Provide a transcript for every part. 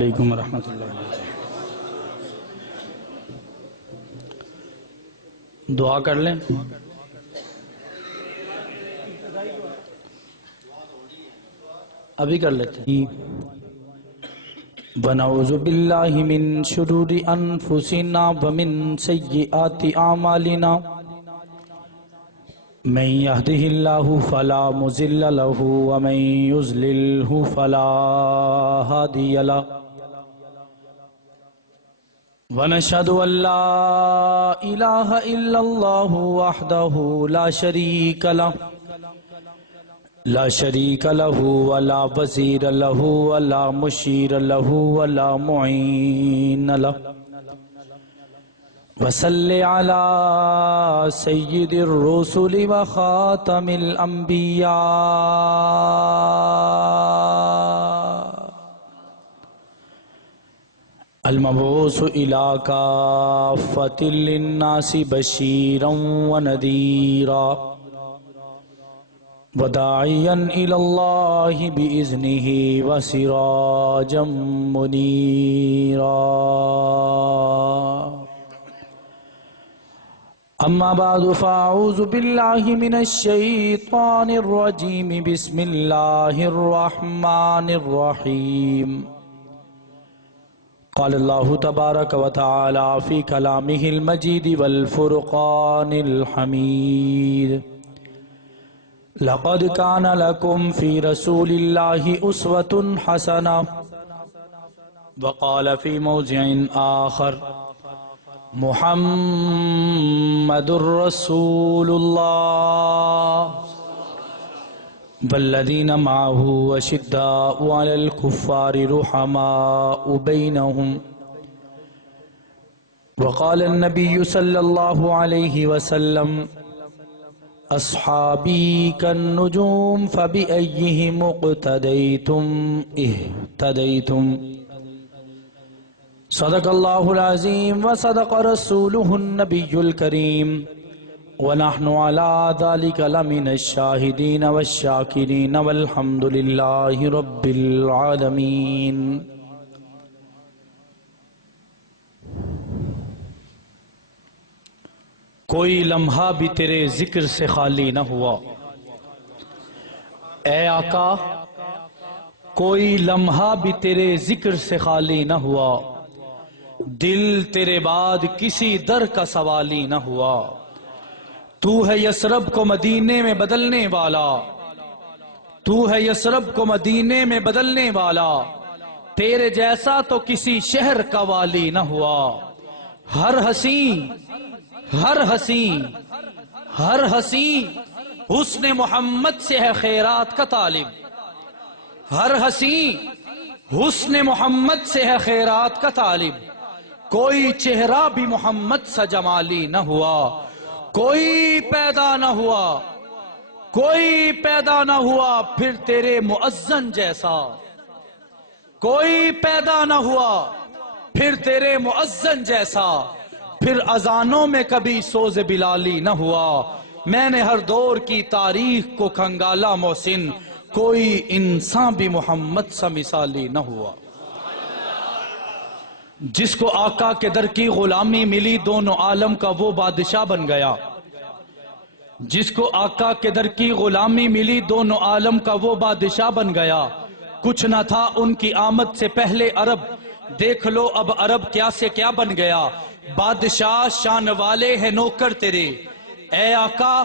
علیکم ورحمۃ اللہ وبرکاتہ۔ دعا کر لیں۔ ابھی کر لیتے ہیں۔ وَنَعُوذُ بِاللَّهِ مِن شُرُورِ أَنفُسِنَا وَمِن سَيِّئَاتِ أَعْمَالِنَا مَن يَهْدِهِ اللَّهُ فَلَا مُضِلَّ لَهُ وَمَن يُضْلِلْهُ فَلَا هَادِيَ لَهُ وَنَشْهَدُ أَن لَّا إِلَٰهَ إِلَّا اللَّهُ وَحْدَهُ لَا شَرِيكَ لَهُ وَلَا وَزِيرَ لَهُ وَلَا مُشِيرَ لَهُ وَلَا مُعِينَ لَهُ وَصَلِّ عَلَى سَيِّدِ الرُّسُلِ وَخَاتَمِ الْأَنبِيَاءِ المبعوث إلى كافة للناس بشيرا ونذيرا وداعيا إلى الله بإذنه وسراجا منيرا أما بعد فأعوذ بالله من الشيطان الرجيم بسم الله الرحمن الرحيم قال الله تبارك وتعالى في كلامه المجيد والفرقان الحميد لقد كان لكم في رسول الله أسوة حسنة وقال في موضع آخر محمد رسول الله والذين معه أشداء على الكفار رحماء بينهم وقال النبي صلى الله عليه وسلم أصحابي كالنجوم فبأيهم اقتديتم اهتديتم صدق الله العظيم وصدق رسوله النبي الكريم ونحن على ذلك لمن الشاهدين والشاكرين والحمد لله رب العالمين۔ کوئی لمحہ بھی تیرے ذکر سے خالی نہ ہوا اے آقا، کوئی لمحہ بھی تیرے ذکر سے خالی نہ ہوا، دل تیرے بعد کسی در کا سوالی نہ ہوا۔ تو ہے یثرب کو مدینے میں بدلنے والا، تو ہے یثرب کو مدینے میں بدلنے والا، تیرے جیسا تو کسی شہر کا والی نہ ہوا۔ ہر حسین حسن محمد سے ہے خیرات کا طالب، ہر حسین حسن محمد سے ہے خیرات کا طالب، کوئی چہرہ بھی محمد سا جمالی نہ ہوا، کوئی پیدا نہ ہوا پھر تیرے مؤذن جیسا، کوئی پیدا نہ ہوا پھر تیرے مؤذن جیسا، پھر اذانوں میں کبھی سوز بلالی نہ ہوا۔ میں نے ہر دور کی تاریخ کو کھنگالا محسن، کوئی انسان بھی محمد سا مثالی نہ ہوا۔ جس کو آقا کے در کی غلامی ملی دونوں عالم کا وہ بادشاہ بن گیا، جس کو آقا کے در کی غلامی ملی دونوں عالم کا وہ بادشاہ بن گیا۔ کچھ نہ تھا ان کی آمد سے پہلے عرب، دیکھ لو اب عرب کیا سے کیا بن گیا۔ بادشاہ شان والے ہیں نوکر تیرے اے آقا،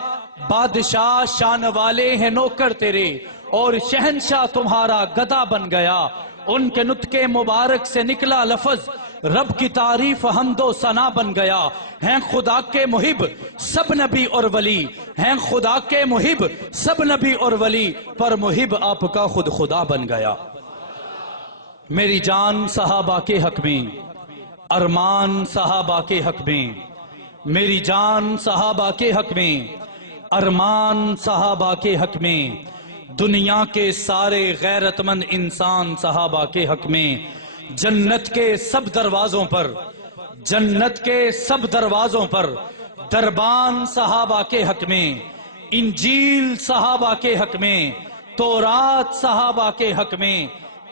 بادشاہ شان والے ہیں نوکر تیرے، اور شہنشاہ تمہارا گدا بن گیا۔ ان کے نطق مبارک سے نکلا لفظ رب کی تعریف حمد و ثنا بن گیا۔ ہیں خدا کے محب سب نبی اور ولی، ہیں خدا کے محب سب نبی اور ولی، پر محب آپ کا خود خدا بن گیا۔ میری جان صحابہ کے حق میں، ارمان صحابہ کے حق میں، میری جان صحابہ کے حق میں، ارمان صحابہ کے حق میں، دنیا کے سارے غیرت مند انسان صحابہ کے حق میں، جنت کے سب دروازوں پر دربان صحابہ کے حق میں، انجیل صحابہ کے حق میں، تورات صحابہ کے حق میں،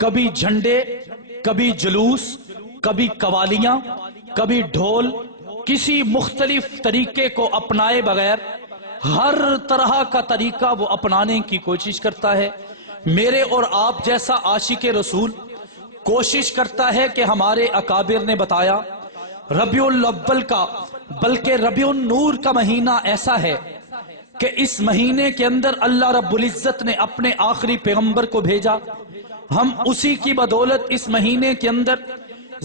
کبھی جھنڈے، کبھی جلوس، کبھی قوالیاں، کبھی ڈھول، کسی مختلف طریقے کو اپنائے بغیر ہر طرح کا طریقہ وہ اپنانے کی کوشش کرتا ہے۔ میرے اور آپ جیسا عاشق رسول کوشش کرتا ہے کہ ہمارے اکابر نے بتایا ربیع الاول کا بلکہ ربیع النور کا مہینہ ایسا ہے کہ اس مہینے کے اندر اللہ رب العزت نے اپنے آخری پیغمبر کو بھیجا۔ ہم اسی کی بدولت اس مہینے کے اندر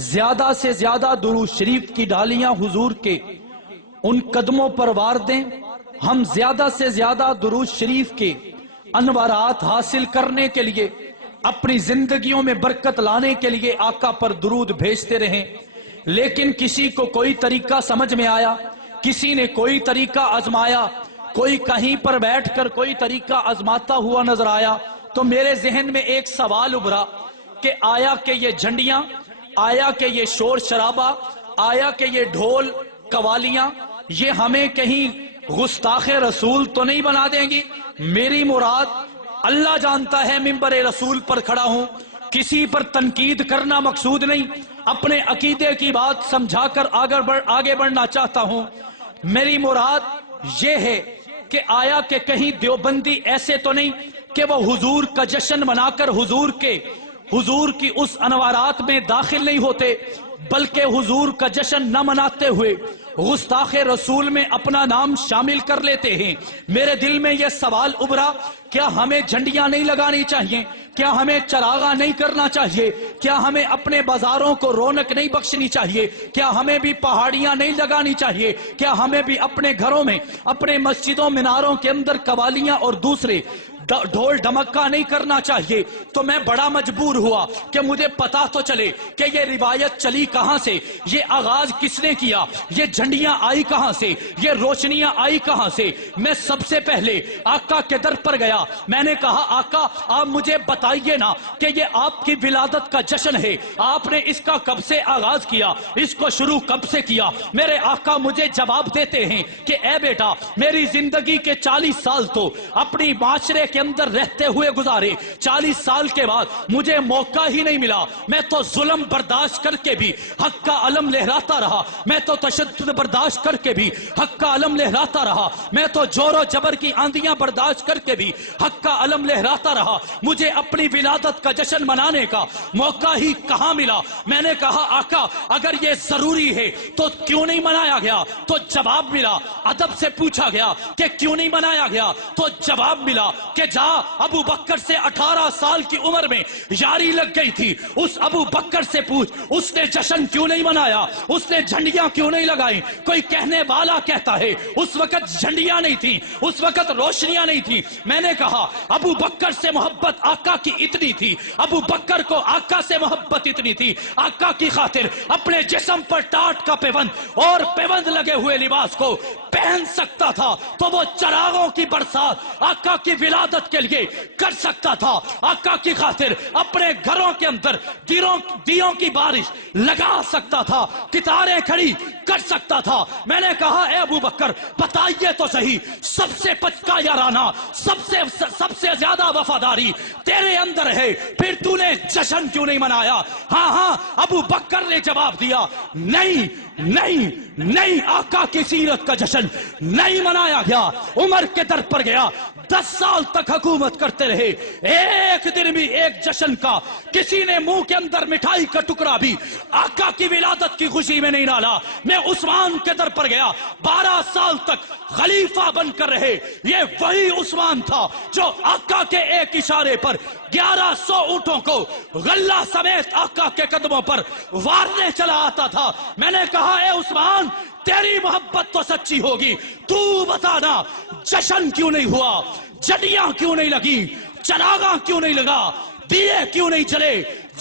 زیادہ سے زیادہ درود شریف کی ڈالیاں حضور کے ان قدموں پر وار دیں۔ ہم زیادہ سے زیادہ درود شریف کے انوارات حاصل کرنے کے لیے، اپنی زندگیوں میں برکت لانے کے لیے آقا پر درود بھیجتے رہیں۔ لیکن کسی کو کوئی طریقہ سمجھ میں آیا، کسی نے کوئی طریقہ آزمایا، کوئی کہیں پر بیٹھ کر کوئی طریقہ آزماتا ہوا نظر آیا، تو میرے ذہن میں ایک سوال ابھرا کہ آیا کہ یہ جھنڈیاں، آیا کہ یہ شور شرابہ، آیا کہ یہ ڈھول قوالیاں یہ ہمیں کہیں گستاخ رسول تو نہیں بنا دیں گی؟ میری مراد اللہ جانتا ہے، منبر رسول پر کھڑا ہوں، کسی پر تنقید کرنا مقصود نہیں، اپنے عقیدے کی بات سمجھا کر آگے بڑھنا چاہتا ہوں۔ میری مراد یہ ہے کہ آیا کہ کہیں دیوبندی ایسے تو نہیں کہ وہ حضور کا جشن منا کر حضور کی اس انوارات میں داخل نہیں ہوتے، بلکہ حضور کا جشن نہ مناتے ہوئے گستاخ رسول میں اپنا نام شامل کر لیتے ہیں۔ میرے دل میں یہ سوال ابھرا، کیا ہمیں جھنڈیاں نہیں لگانی چاہیے؟ کیا ہمیں چراغاں نہیں کرنا چاہیے؟ کیا ہمیں اپنے بازاروں کو رونق نہیں بخشنی چاہیے؟ کیا ہمیں بھی پہاڑیاں نہیں لگانی چاہیے؟ کیا ہمیں بھی اپنے گھروں میں، اپنے مسجدوں میناروں کے اندر قوالیاں اور دوسرے ڈھول ڈھمکا نہیں کرنا چاہیے؟ تو میں بڑا مجبور ہوا کہ مجھے پتا تو چلے کہ یہ روایت چلی کہاں سے، یہ آغاز کس نے کیا، یہ جھنڈیاں آئی کہاں سے، یہ روشنیاں آئی کہاں سے۔ میں سب سے پہلے آقا کے در پر گیا، میں نے کہا آقا آپ مجھے بتائیے نا کہ یہ آپ کی ولادت کا جشن ہے، آپ نے اس کا کب سے آغاز کیا، اس کو شروع کب سے کیا؟ میرے آقا مجھے جواب دیتے ہیں کہ اے بیٹا، میری زندگی کے 40 سال تو اپنی معاشرے کے اندر رہتے ہوئے گزارے، 40 سال کے بعد مجھے موقع ہی نہیں ملا، میں تو ظلم برداشت کر کے بھی حق کا علم لہراتا رہا، میں تو تشدد برداشت کر کے بھی حق کا علم لہراتا رہا، میں تو جور و جبر کی آندیاں برداشت کر کے بھی حق کا علم لہراتا رہا، مجھے اپنی ولادت کا جشن منانے کا موقع ہی کہاں ملا؟ میں نے کہا آقا اگر یہ ضروری ہے تو کیوں نہیں منایا گیا؟ تو جواب ملا، ادب سے پوچھا گیا کہ کیوں نہیں منایا گیا؟ تو جواب ملا کہ جا ابو بکر سے 18 سال کی عمر میں یاری لگ گئی تھی، اس ابو بکر سے پوچھ اس نے جشن کیوں نہیں منایا، اس نے جھنڈیاں کیوں نہیں لگائیں؟ کوئی کہنے والا کہتا ہے اس وقت جھنڈیاں نہیں تھی، اس وقت روشنیاں نہیں تھی۔ میں نے کہا ابو بکر سے محبت آقا کی اتنی تھی، ابو بکر کو آقا سے محبت اتنی تھی، آقا کی خاطر اپنے جسم پر ٹاٹ کا پیوند اور پیوند لگے ہوئے لباس کو پہن سکتا تھا تو وہ چراغوں کی برسات آقا کی ولادت کے لیے کر سکتا تھا، آقا کی خاطر اپنے گھروں کے اندر دیوں کی بارش لگا سکتا تھا، کتاریں کھڑی کر سکتا تھا۔ میں نے کہا اے ابو بکر بتائیے تو صحیح، سب سے پچکا یارانہ، سب سے زیادہ وفاداری تیرے اندر ہے، پھر تو نے جشن کیوں نہیں منایا؟ ہاں ابو بکر نے جواب دیا نہیں آقا کی سیرت کا جشن نہیں منایا گیا۔ عمر کے در پر گیا، 10 سال تک حکومت کرتے رہے، ایک دن بھی ایک جشن کا کسی نے منہ کے اندر مٹھائی کا ٹکڑا بھی آقا کی ولادت کی خوشی میں نہیں ڈالا۔ میں عثمان کے در پر گیا، 12 سال تک خلیفہ بن کر رہے، یہ وہی عثمان تھا جو آقا کے ایک اشارے پر 1100 اونٹوں کو غلہ سمیت آقا کے قدموں پر وارنے چلا آتا تھا۔ میں نے کہا اے عثمان تیری محبت تو سچی ہوگی، تو بتانا جشن کیوں نہیں ہوا، جھنڈیاں کیوں نہیں لگی، چراغاں کیوں نہیں لگا، دیے کیوں نہیں چلے؟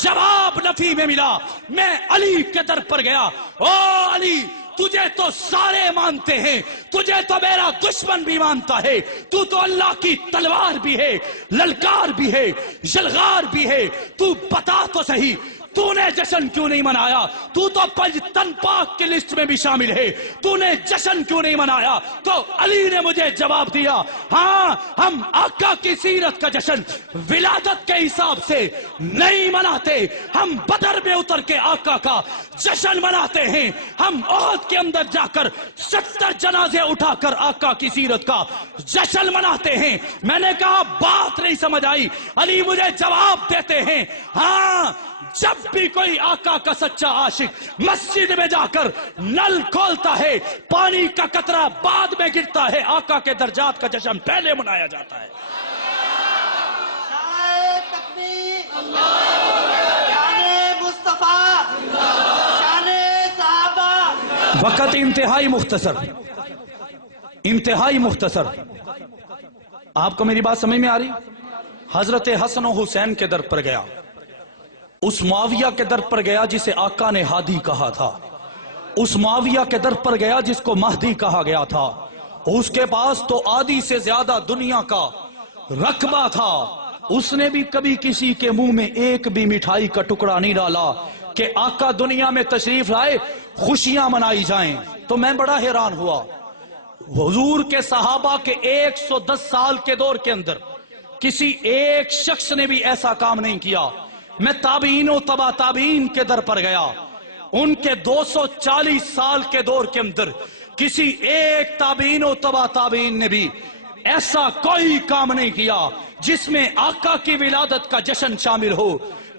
جواب نفی میں ملا۔ میں علی کے در پر گیا، او علی تجھے تو سارے مانتے ہیں، تجھے تو میرا دشمن بھی مانتا ہے، تو اللہ کی تلوار بھی ہے، للکار بھی ہے، یلغار بھی ہے، تو بتا تو صحیح تو نے جشن کیوں نہیں منایا؟ تو پنج تن پاک کی لسٹ میں بھی شامل ہے، تو نے جشن کیوں نہیں منایا؟ تو علی نے مجھے جواب دیا، ہاں ہم آقا کی سیرت کا جشن ولادت کے حساب سے نہیں مناتے، ہم بدر میں اتر کے آقا کا جشن مناتے ہیں، ہم احد کے اندر جا کر 70 جنازے اٹھا کر آقا کی سیرت کا جشن مناتے ہیں۔ میں نے کہا بات نہیں سمجھ آئی۔ علی مجھے جواب دیتے ہیں، ہاں جب بھی کوئی آقا کا سچا عاشق مسجد میں جا کر نل کھولتا ہے، پانی کا قطرہ بعد میں گرتا ہے، آقا کے درجات کا جشن پہلے منایا جاتا ہے۔ وقت انتہائی مختصر، آپ کو میری بات سمجھ میں آ رہی؟ حضرت حسن و حسین کے در پر گیا، اس معاویہ کے در پر گیا جسے آقا نے ہادی کہا تھا، اس معاویہ کے در پر گیا جس کو مہدی کہا گیا تھا، اس کے پاس تو آدھی سے زیادہ دنیا کا رقبہ تھا، اس نے بھی کبھی کسی کے منہ میں ایک بھی مٹھائی کا ٹکڑا نہیں ڈالا کہ آقا دنیا میں تشریف لائے خوشیاں منائی جائیں۔ تو میں بڑا حیران ہوا، حضور کے صحابہ کے 110 سال کے دور کے اندر کسی ایک شخص نے بھی ایسا کام نہیں کیا۔ میں تابعین و تبع تابعین کے در پر گیا، ان کے 240 سال کے دور کے اندر کسی ایک تابعین و تبع تابعین نے بھی ایسا کوئی کام نہیں کیا جس میں آقا کی ولادت کا جشن شامل ہو۔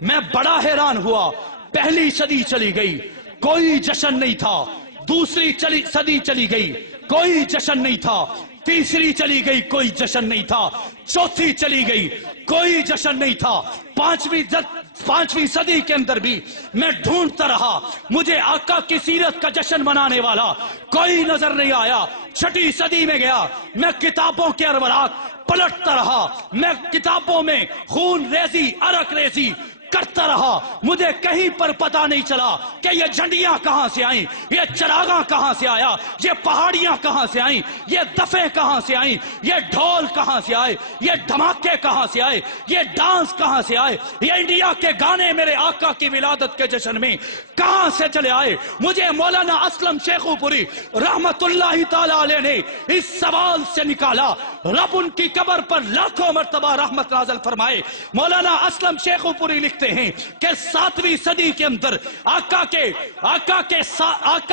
میں بڑا حیران ہوا، پہلی صدی چلی گئی کوئی جشن نہیں تھا، دوسری صدی چلی گئی کوئی جشن نہیں تھا، تیسری چلی گئی کوئی جشن نہیں تھا، چوتھی چلی گئی کوئی جشن نہیں تھا، پانچویں صدی کے اندر بھی میں ڈھونڈتا رہا، مجھے آقا کی سیرت کا جشن منانے والا کوئی نظر نہیں آیا۔ چھٹی صدی میں گیا، میں کتابوں کے اوراق پلٹتا رہا، میں کتابوں میں خون ریزی عرق ریزی کرتا رہا، مجھے کہیں پر پتہ نہیں چلا کہ یہ جھنڈیاں کہاں سے آئیں، یہ چراغاں کہاں سے آیا، یہ پہاڑیاں کہاں سے آئیں، یہ دفیں کہاں سے آئیں، یہ ڈھول کہاں سے آئے، یہ دھماکے کہاں سے آئے، یہ ڈانس کہاں سے آئے، یہ انڈیا کے گانے میرے آقا کی ولادت کے جشن میں کہاں سے چلے آئے۔ مجھے مولانا اسلم شیخو پوری رحمت اللہ تعالی علیہ نے اس سوال سے نکالا، رب ان کی قبر پر لاکھوں مرتبہ رحمت نازل فرمائے۔ مولانا اسلم شیخو پوری لکھتے ہیں کہ 7ویں صدی کے اندر آقا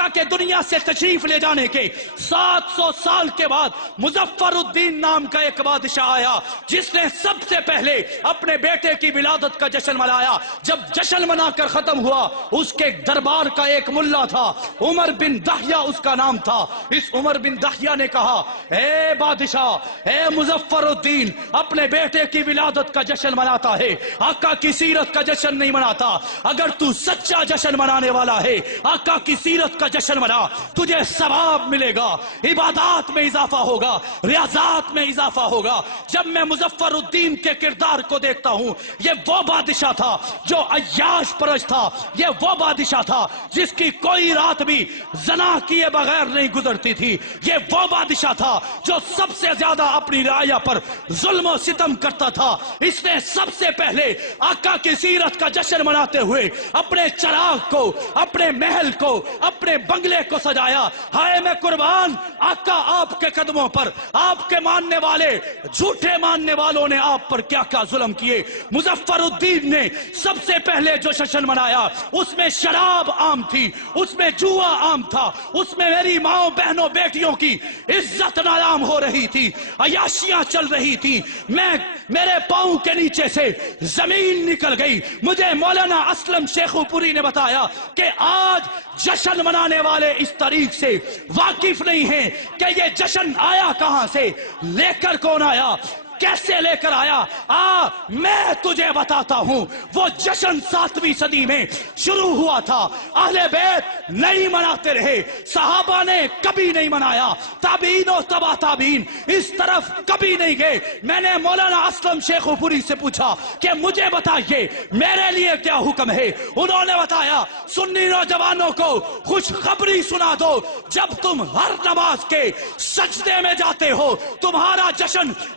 کے دنیا سے تشریف لے جانے کے 700 سال کے بعد مظفر الدین نام کا ایک بادشاہ آیا جس نے سب سے پہلے اپنے بیٹے کی ولادت کا جشن منایا۔ جب جشن منا کر ختم ہوا، اس کے دربار کا ایک ملا تھا، عمر بن دحیہ اس کا نام تھا۔ اس عمر بن دحیہ نے کہا، اے بادشاہ، اے مظفر الدین، اپنے بیٹے کی ولادت کا جشن مناتا ہے، آقا کی سیرت کا جشن نہیں مناتا۔ اگر تو سچا جشن منانے والا ہے، آقا کی سیرت کا جشن منا، تجھے ثواب ملے گا، عبادات میں اضافہ ہوگا، ریاضات میں اضافہ ہوگا۔ جب میں مظفر الدین کے کردار کو دیکھتا ہوں، یہ وہ بادشاہ تھا جو عیاش پرست تھا، یہ وہ بادشاہ تھا جس کی کوئی رات بھی زنا کیے بغیر نہیں گزرتی تھی، یہ وہ بادشاہ تھا جو سب سے زیادہ اپنی رعایا پر ظلم و ستم کرتا تھا۔ اس نے سب سے پہلے آقا کی سیرت کا جشن مناتے ہوئے اپنے چراغ کو، اپنے محل کو، اپنے بنگلے کو سجایا۔ ہائے میں قربان، آقا آپ کے قدموں پر آپ کے ماننے والے جھوٹے ماننے والوں نے آپ پر کیا کیا ظلم کیے۔ مظفر الدین نے سب سے پہلے جو جشن منایا اس میں شراب عام تھی، اس میں جوا عام تھا، اس میں میری ماں بہنوں بیٹیوں کی عزت نالام ہو رہی تھی، عیاشیاں چل رہی تھی۔ میرے پاؤں کے نیچے سے زمین نکل گئی۔ مجھے مولانا اسلم شیخو پوری نے بتایا کہ آج جشن منانے والے اس تاریخ سے واقف نہیں ہیں کہ یہ جشن آیا کہاں سے، لے کر کون آیا، کیسے لے کر آیا۔ میں تجھے بتاتا ہوں، وہ جشن 7ویں صدی میں شروع ہوا تھا، اہل بیت نہیں مناتے رہے، صحابہ نے کبھی نہیں منایا، تابعین و تبع تابعین اس طرف کبھی نہیں گئے۔ میں نے مولانا اسلم شیخو پوری سے پوچھا کہ مجھے بتائیے میرے لیے کیا حکم ہے۔ انہوں نے بتایا، سنی نوجوانوں کو خوشخبری سنا دو، جب تم ہر نماز کے سجدے میں جاتے ہو، تمہارا جشن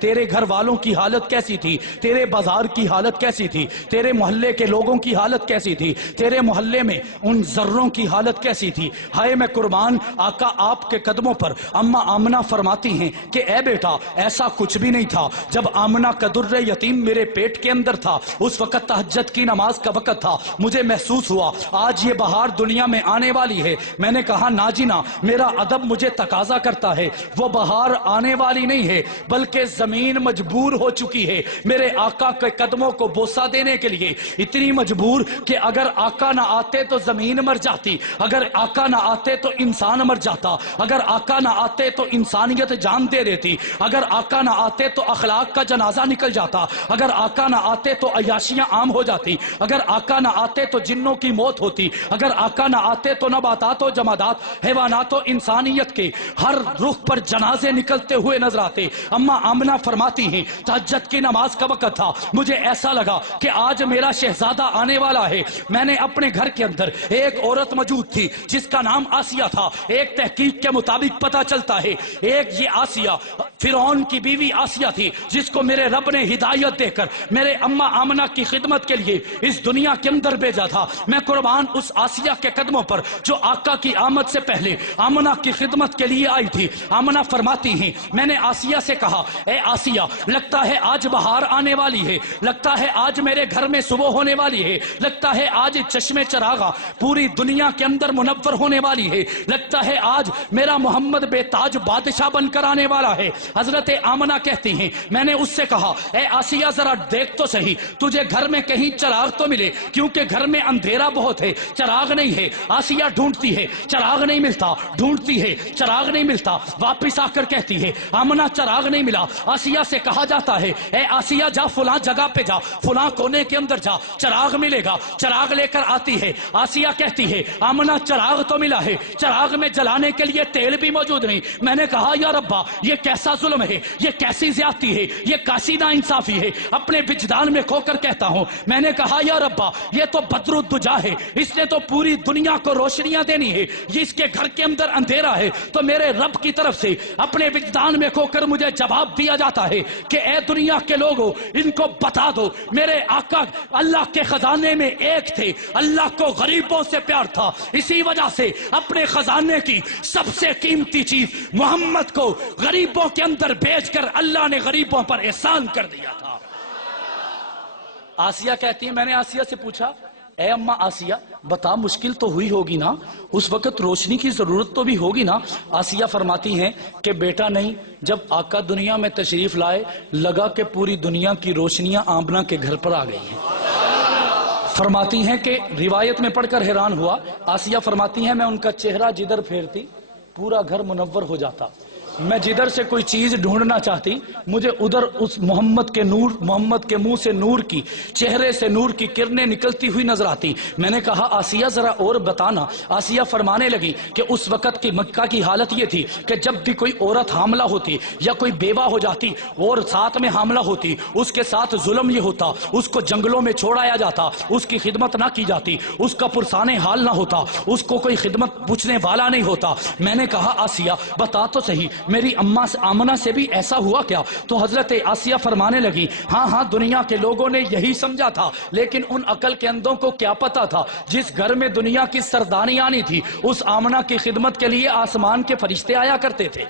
تیرے گھر والوں کی حالت کیسی تھی، تیرے بازار کی حالت کیسی تھی، تیرے محلے کے لوگوں کی حالت کیسی تھی، تیرے محلے میں ان ذروں کی حالت کیسی تھی۔ ہائے میں قربان آقا آپ کے قدموں پر۔ اماں آمنہ فرماتی ہیں کہ اے بیٹا ایسا کچھ بھی نہیں تھا، جب آمنہ کا در یتیم میرے پیٹ کے اندر تھا اس وقت تہجد کی نماز کا وقت تھا، مجھے محسوس ہوا آج یہ بہار دنیا میں آنے والی ہے۔ میں نے کہا ناجینا میرا ادب مجھے تقاضا کرتا ہے، وہ بہار آنے والی نہیں ہے بلکہ زمین مجبور ہو چکی ہے میرے آقا کے قدموں کو بوسہ دینے کے لیے، اتنی مجبور کہ اگر آقا نہ آتے تو زمین مر جاتی، اگر آقا نہ آتے تو انسان مر جاتا، اگر آقا نہ آتے تو انسانیت جان دے دیتی، اگر آقا نہ آتے تو اخلاق کا جنازہ نکل جاتا، اگر آقا نہ آتے تو عیاشیاں عام ہو جاتی، اگر آقا نہ آتے تو جنوں کی موت ہوتی، اگر آقا نہ آتے تو نباتات و جمادات حیوانات و انسانیت کے ہر رخ پر جنازے نکلتے ہوئے نظر آتے۔ اماں آمنہ فرماتی ہیں تہجد کی نماز کا وقت تھا، مجھے ایسا لگا کہ آج میرا شہزادہ آنے والا ہے۔ میں نے اپنے گھر کے اندر ایک عورت موجود تھی جس کا نام آسیہ تھا، ایک تحقیق کے مطابق پتہ چلتا ہے ایک یہ آسیہ فرعون کی بیوی آسیہ تھی جس کو میرے رب نے ہدایت دے کر میرے اماں آمنہ کی خدمت کے لیے اس دنیا کے اندر بھیجا تھا۔ میں قربان اس آسیہ کے قدموں پر جو آقا کی آمد سے پہلے آمنہ کی خدمت کے لیے آئی تھی۔ آمنہ فرماتی ہیں میں نے آسیہ سے کہا اے آسیہ لگتا ہے آج بہار آنے والی ہے، لگتا ہے آج میرے گھر میں صبح ہونے والی ہے، لگتا ہے آج چشمے چراغا پوری دنیا کے اندر منور ہونے والی ہے، لگتا ہے آج میرا محمد بے تاج بادشاہ بن کر آنے والا ہے۔ حضرت آمنہ کہتی ہیں میں نے اس سے کہا اے آسیہ ذرا دیکھ تو صحیح تجھے گھر میں کہیں چراغ تو ملے، کیونکہ گھر میں اندھیرا بہت ہے، چراغ نہیں ہے۔ آسیہ ڈھونڈتی ہے چراغ نہیں ملتا، ڈھونڈتی ہے چراغ نہیں ملتا، واپس آ کر کہتی ہے آمنہ چراغ نہیں ملا۔ آسیہ سے کہا جاتا ہے اے آسیہ جا فلاں جگہ پہ جا، فلاں کونے کے اندر جا، چراغ ملے گا، چراغ لے کر آتی ہے۔ آسیہ کہتی ہے آمنہ چراغ تو ملا ہے، چراغ میں جلانے کے لیے تیل بھی موجود نہیں۔ میں نے کہا یا ربا یہ کیسا ظلم ہے، یہ کیسی زیادتی ہے، یہ کیسی ناانصافی ہے۔ اپنے وجدان میں کھو کر کہتا ہوں میں نے کہا یا ربا یہ تو بدر الدجا ہے، اس نے تو پوری دنیا کو روشنیاں دینی ہے، اس کے گھر کے اندر اندھیرا ہے۔ تو میرے رب کی طرف سے اپنے وجدان میں کھو کر مجھے جواب دیا جاتا ہے کہ اے دنیا کے لوگوں ان کو بتا دو میرے آقا اللہ کے خزانے میں ایک تھے، اللہ کو غریبوں سے پیار تھا، اسی وجہ سے اپنے خزانے کی سب سے قیمتی چیز محمد کو غریبوں کے اندر بھیج کر اللہ نے غریبوں پر احسان کر دیا تھا۔ آسیہ کہتی ہے میں نے آسیہ سے پوچھا اے اماں آسیہ بتا مشکل تو ہوئی ہوگی نا، اس وقت روشنی کی ضرورت تو بھی ہوگی نا۔ آسیہ فرماتی ہیں کہ بیٹا نہیں، جب آقا دنیا میں تشریف لائے لگا کہ پوری دنیا کی روشنیاں آمنہ کے گھر پر آ گئی ہیں۔ فرماتی ہیں کہ روایت میں پڑھ کر حیران ہوا، آسیہ فرماتی ہیں میں ان کا چہرہ جدھر پھیرتی پورا گھر منور ہو جاتا، میں جدھر سے کوئی چیز ڈھونڈنا چاہتی مجھے ادھر اس محمد کے نور، محمد کے منہ سے نور کی، چہرے سے نور کی کرنیں نکلتی ہوئی نظر آتی۔ میں نے کہا آسیہ ذرا اور بتانا۔ آسیہ فرمانے لگی کہ اس وقت کی مکہ کی حالت یہ تھی کہ جب بھی کوئی عورت حاملہ ہوتی یا کوئی بیوہ ہو جاتی اور ساتھ میں حاملہ ہوتی اس کے ساتھ ظلم یہ ہوتا اس کو جنگلوں میں چھوڑایا جاتا، اس کی خدمت نہ کی جاتی، اس کا پرسان حال نہ ہوتا، اس کو کوئی خدمت پوچھنے والا نہیں ہوتا۔ میں نے کہا آسیہ بتا تو صحیح میری اماں آمنہ سے بھی ایسا ہوا کیا؟ تو حضرت آسیہ فرمانے لگی ہاں دنیا کے لوگوں نے یہی سمجھا تھا، لیکن ان عقل کے اندھوں کو کیا پتا تھا جس گھر میں دنیا کی سردانی آنی تھی اس آمنہ کی خدمت کے لیے آسمان کے فرشتے آیا کرتے تھے۔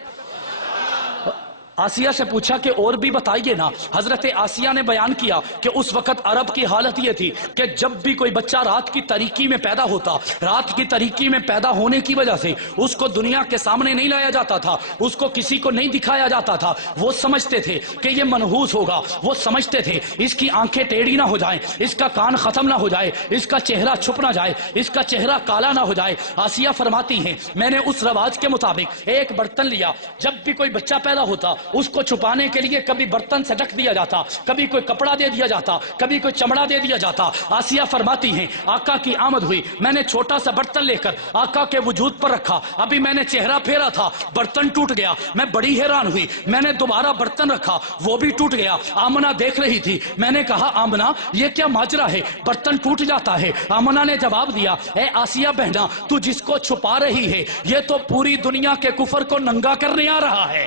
آسیہ سے پوچھا کہ اور بھی بتائیے نا۔ حضرت آسیہ نے بیان کیا کہ اس وقت عرب کی حالت یہ تھی کہ جب بھی کوئی بچہ رات کی تاریکی میں پیدا ہوتا، رات کی تاریکی میں پیدا ہونے کی وجہ سے اس کو دنیا کے سامنے نہیں لایا جاتا تھا، اس کو کسی کو نہیں دکھایا جاتا تھا۔ وہ سمجھتے تھے کہ یہ منحوس ہوگا، وہ سمجھتے تھے اس کی آنکھیں ٹیڑھی نہ ہو جائیں، اس کا کان ختم نہ ہو جائے، اس کا چہرہ چھپ نہ جائے، اس کا چہرہ کالا نہ ہو جائے۔ آسیہ فرماتی ہیں میں نے اس رواج کے مطابق ایک برتن لیا، جب بھی کوئی بچہ پیدا ہوتا اس کو چھپانے کے لیے کبھی برتن سے ڈھک دیا جاتا، کبھی کوئی کپڑا دے دیا جاتا، کبھی کوئی چمڑا دے دیا جاتا۔ آسیہ فرماتی ہیں آقا کی آمد ہوئی، میں نے چھوٹا سا برتن لے کر آقا کے وجود پر رکھا، ابھی میں نے چہرہ پھیرا تھا برتن ٹوٹ گیا، میں بڑی حیران ہوئی، میں نے دوبارہ برتن رکھا وہ بھی ٹوٹ گیا۔ آمنہ دیکھ رہی تھی، میں نے کہا آمنہ یہ کیا ماجرا ہے، برتن ٹوٹ جاتا ہے؟ آمنہ نے جواب دیا اے آسیہ بہنا تو جس کو چھپا رہی ہے یہ تو پوری دنیا کے کفر کو ننگا کرنے آ رہا ہے۔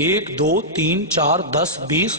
1, 2, 3, 4, 10, 20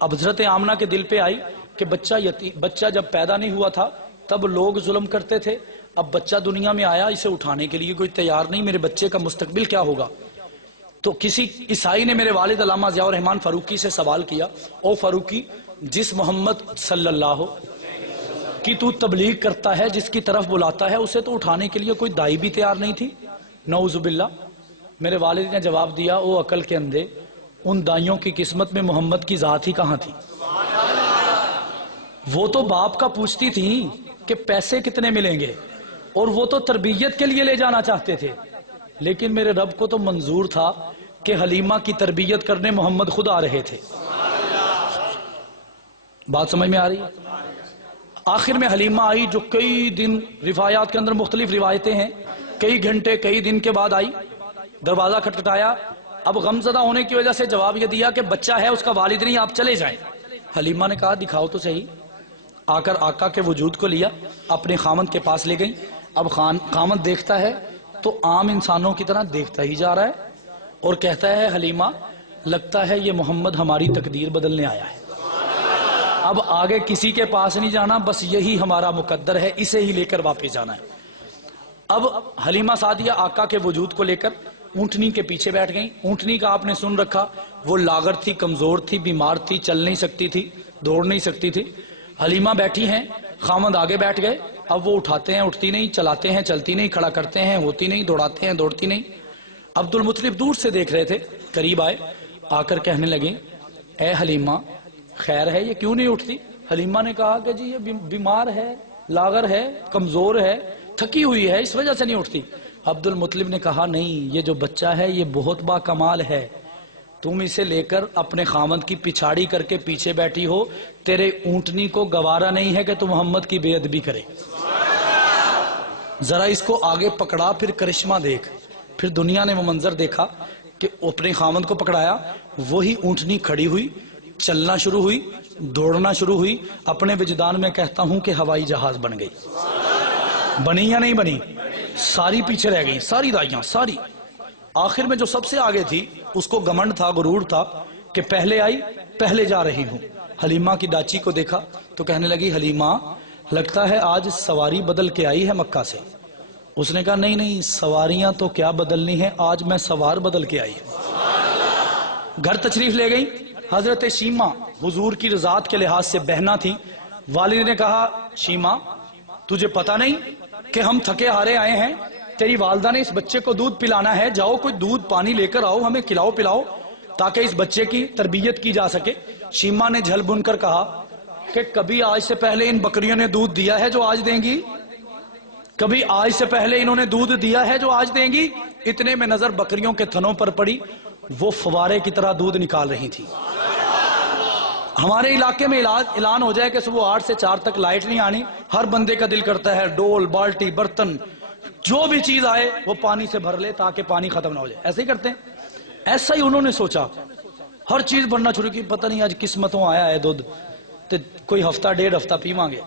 اب حضرت آمنہ کے دل پہ آئی کہ بچہ جب پیدا نہیں ہوا تھا تب لوگ ظلم کرتے تھے، اب بچہ دنیا میں آیا، اسے اٹھانے کے لیے کوئی تیار نہیں، میرے بچے کا مستقبل کیا ہوگا؟ تو کسی عیسائی نے میرے والد علامہ ضیاء الرحمن فاروقی سے سوال کیا، او فاروقی، جس محمد صلی اللہ کی تو تبلیغ کرتا ہے، جس کی طرف بلاتا ہے، اسے تو اٹھانے کے لیے کوئی دائی بھی تیار نہیں تھی؟ نعوذ باللہ۔ میرے والد نے جواب دیا، او عقل کے اندھے، ان دائیوں کی قسمت میں محمد کی ذات ہی کہاں تھی؟ وہ تو باپ کا پوچھتی تھی کہ پیسے کتنے ملیں گے، اور وہ تو تربیت کے لیے لے جانا چاہتے تھے، لیکن میرے رب کو تو منظور تھا کہ حلیمہ کی تربیت کرنے محمد خود آ رہے تھے۔ بات سمجھ میں آ رہی ہے؟ آخر میں حلیمہ آئی، جو کئی دن، روایات کے اندر مختلف روایتیں ہیں، کئی گھنٹے کئی دن کے بعد آئی، دروازہ کھٹکھٹایا، اب غم زدہ ہونے کی وجہ سے جواب یہ دیا کہ بچہ ہے، اس کا والد نہیں، آپ چلے جائیں۔ حلیمہ نے کہا دکھاؤ تو صحیح، آ کر آقا کے وجود کو لیا، اپنے خامند کے پاس لے گئی۔ اب خامند دیکھتا ہے تو عام انسانوں کی طرح دیکھتا ہی جا رہا ہے اور کہتا ہے حلیمہ، لگتا ہے یہ محمد ہماری تقدیر بدلنے آیا ہے، اب آگے کسی کے پاس نہیں جانا، بس یہی ہمارا مقدر ہے، اسے ہی لے کر واپس جانا ہے۔ اب حلیمہ سعدیہ آقا کے وجود کو لے کر اونٹنی کے پیچھے بیٹھ گئیں۔ اونٹنی کا آپ نے سن رکھا، وہ لاغر تھی، کمزور تھی، بیمار تھی، چل نہیں سکتی تھی، دوڑ نہیں سکتی تھی۔ حلیمہ بیٹھی ہیں، خامند آگے بیٹھ گئے، اب وہ اٹھاتے ہیں، اٹھتی نہیں، چلاتے ہیں، چلتی نہیں، کھڑا کرتے ہیں، ہوتی نہیں، دوڑاتے ہیں، دوڑتی نہیں۔ عبد المطلب دور سے دیکھ رہے تھے، قریب آئے، آ کر کہنے لگے، اے حلیمہ خیر ہے، یہ کیوں نہیں اٹھتی؟ حلیمہ نے کہا کہ جی یہ بیمار ہے، لاغر ہے، کمزور ہے، تھکی ہوئی ہے، اس وجہ سے نہیں اٹھتی۔ عبد المطلب نے کہا نہیں، یہ جو بچہ ہے یہ بہت با کمال ہے، تم اسے لے کر اپنے خامند کی پچھاڑی کر کے پیچھے بیٹھی ہو، تیرے اونٹنی کو گوارا نہیں ہے کہ تو محمد کی بے ادبی کرے، ذرا اس کو آگے پکڑا، پھر کرشمہ دیکھ۔ پھر دنیا نے وہ منظر دیکھا کہ اپنے خامند کو پکڑایا، وہی اونٹنی کھڑی ہوئی، چلنا شروع ہوئی، دوڑنا شروع ہوئی۔ اپنے وجدان میں کہتا ہوں کہ ہوائی جہاز بن گئی، بنی یا نہیں بنی؟ ساری پیچھے رہ گئی، ساری دائیاں، ساری۔ آخر میں جو سب سے آگے تھی، اس کو گمنڈ تھا، غرور تھا کہ پہلے آئی، پہلے جا رہی ہوں۔ حلیمہ کی ڈاچی کو دیکھا تو کہنے لگی، حلیمہ لگتا ہے آج سواری بدل کے آئی ہے مکہ سے۔ اس نے کہا نہیں نہیں، سواریاں تو کیا بدلنی ہے، آج میں سوار بدل کے آئی ہوں۔ گھر تشریف لے گئی۔ حضرت شیمہ حضور کی رضاعت کے لحاظ سے بہنا تھی۔ والد نے کہا، شیمہ تجھے پتا نہیں کہ ہم تھکے ہارے آئے ہیں، تیری والدہ نے اس بچے کو دودھ پلانا ہے، جاؤ کوئی دودھ پانی لے کر آؤ، ہمیں کھلاؤ پلاؤ تاکہ اس بچے کی تربیت کی جا سکے۔ شیمہ نے جھل بن کر کہا کہ کبھی آج سے پہلے ان بکریوں نے دودھ دیا ہے جو آج دیں گی؟ کبھی آج سے پہلے انہوں نے دودھ دیا ہے جو آج دیں گی؟ اتنے میں نظر بکریوں کے تھنوں پر پڑی، وہ فوارے کی طرح دودھ نکال رہی تھی۔ ہمارے علاقے میں اعلان ہو جائے کہ صبح 8 سے 4 تک لائٹ نہیں آنی، ہر بندے کا دل کرتا ہے ڈول، بالٹی، برتن، جو بھی چیز آئے وہ پانی سے بھر لے تاکہ پانی ختم نہ ہو جائے۔ ایسے ہی کرتے ہیں، ایسا ہی انہوں نے سوچا، ہر چیز بھرنا شروع کی۔ پتہ نہیں آج قسمتوں آیا ہے دودھ، تو کوئی ہفتہ ڈیڑھ ہفتہ پیواں گے۔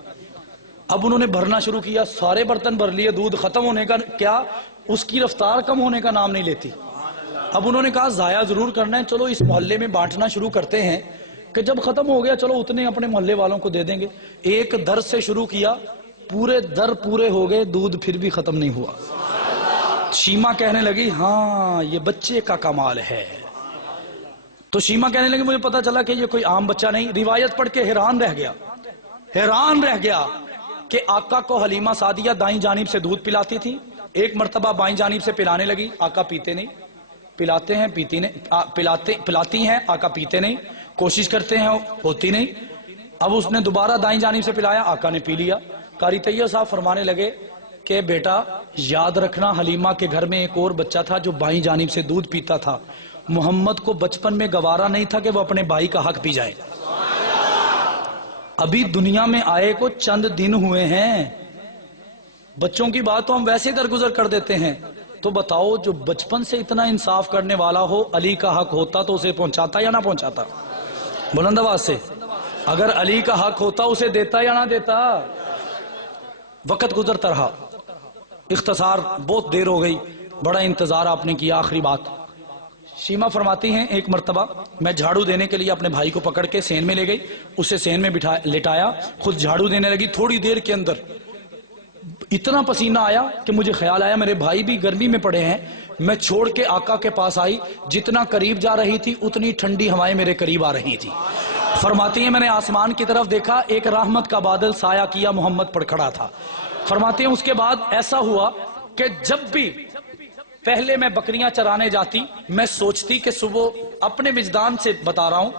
اب انہوں نے بھرنا شروع کیا، سارے برتن بھر لیے، دودھ ختم ہونے کا کیا، اس کی رفتار کم ہونے کا نام نہیں لیتی۔ اب انہوں نے کہا ضائع ضرور کرنا ہے، چلو اس محلے میں بانٹنا شروع کرتے ہیں کہ جب ختم ہو گیا چلو اتنے اپنے محلے والوں کو دے دیں گے۔ ایک در سے شروع کیا، پورے در پورے ہو گئے، دودھ پھر بھی ختم نہیں ہوا۔ شیمہ کہنے لگی، ہاں یہ بچے کا کمال ہے۔ تو شیمہ کہنے لگی، مجھے پتا چلا کہ یہ کوئی عام بچہ نہیں۔ روایت پڑھ کے حیران رہ گیا کہ آقا کو حلیمہ سعدیہ دائیں جانب سے دودھ پلاتی تھی، ایک مرتبہ بائیں جانب سے پلانے لگی، آقا پیتے نہیں، پلاتے ہیں پیتی نہیں، پلاتی ہیں آقا پیتے نہیں، کوشش کرتے ہیں ہوتی نہیں۔ اب اس نے دوبارہ دائیں جانب سے پلایا، آقا نے پی لیا۔ قاری طیب صاحب فرمانے لگے کہ بیٹا یاد رکھنا، حلیمہ کے گھر میں ایک اور بچہ تھا جو بائیں جانب سے دودھ پیتا تھا۔ محمد کو بچپن میں گوارا نہیں تھا کہ وہ اپنے بھائی کا حق پی جائے۔ ابھی دنیا میں آئے کو چند دن ہوئے ہیں، بچوں کی بات تو ہم ویسے درگزر کر دیتے ہیں، تو بتاؤ جو بچپن سے اتنا انصاف کرنے والا ہو، علی کا حق ہوتا تو اسے پہنچاتا یا نہ پہنچاتا؟ بلند آواز سے، اگر علی کا حق ہوتا اسے دیتا یا نہ دیتا؟ وقت گزرتا رہا، اختصار، بہت دیر ہو گئی، بڑا انتظار آپ نے کیا۔ آخری بات، شیما فرماتی ہیں ایک مرتبہ میں جھاڑو دینے کے لیے اپنے بھائی کو پکڑ کے سین میں لے گئی، اسے سین میں لٹایا، خود جھاڑو دینے لگی۔ تھوڑی دیر کے اندر اتنا پسینہ آیا کہ مجھے خیال آیا میرے بھائی بھی گرمی میں پڑے ہیں، میں چھوڑ کے آقا کے پاس آئی، جتنا قریب جا رہی تھی اتنی ٹھنڈی ہوائیں میرے قریب آ رہی تھی۔ فرماتی ہیں میں نے آسمان کی طرف دیکھا، ایک رحمت کا بادل سایہ کیا محمد پر کھڑا تھا۔ فرماتی ہیں اس کے بعد ایسا ہوا کہ جب بھی پہلے میں بکریاں چرانے جاتی، میں سوچتی کہ صبح، اپنے وجدان سے بتا رہا ہوں